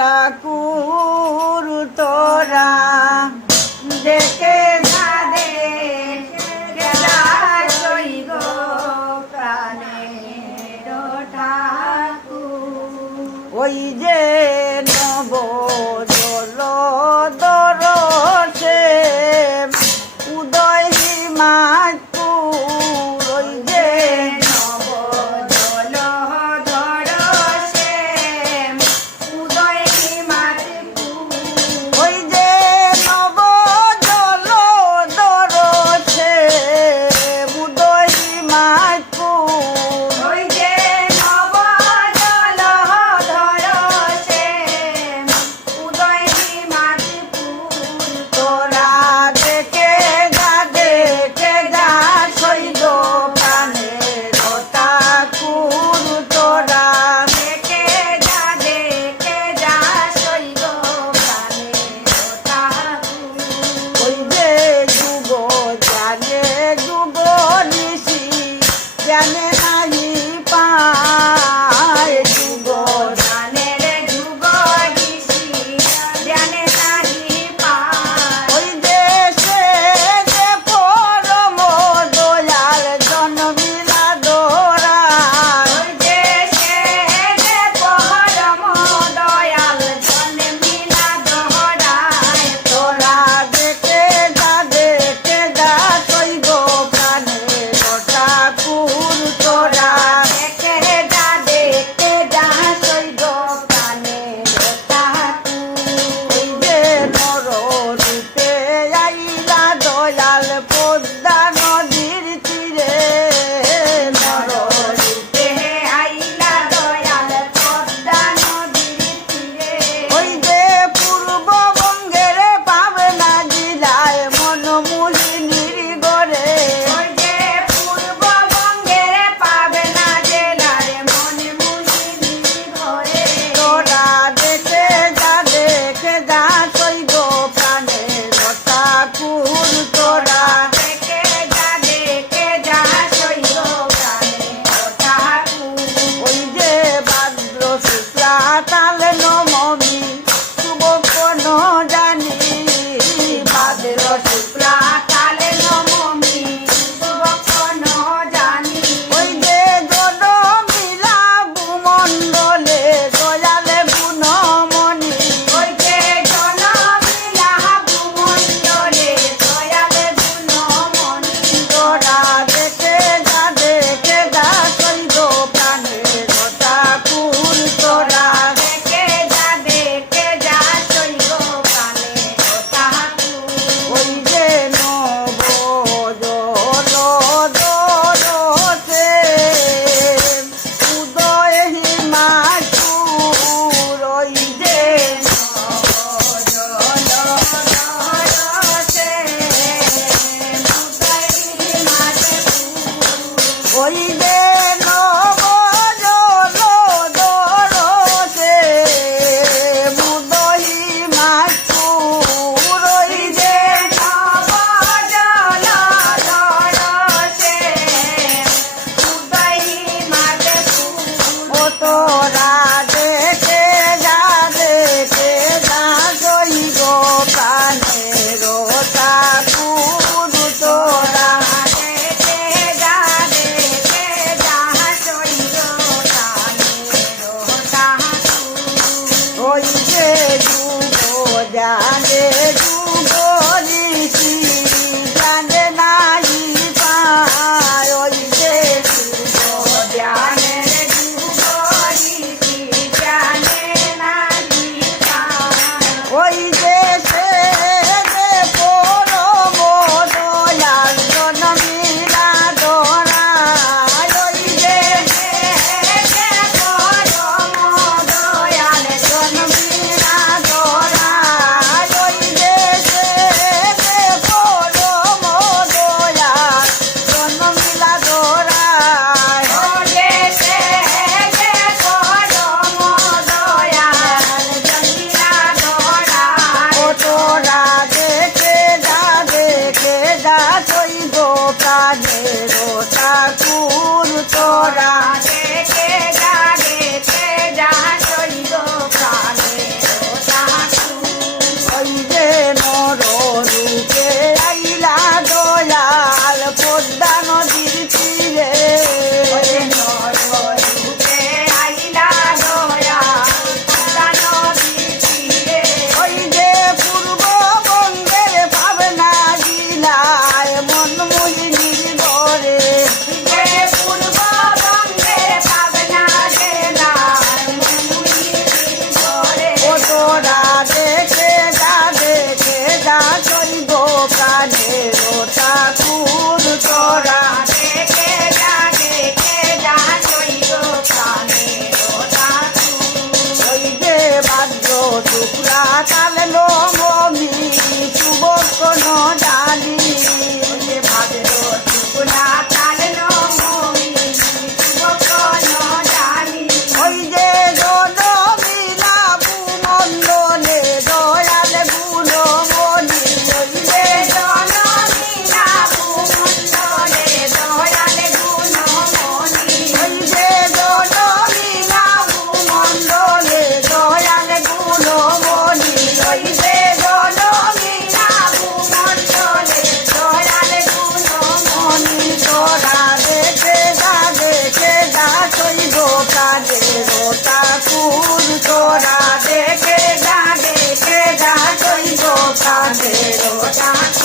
tá জানে verano. Candelo, Candelo.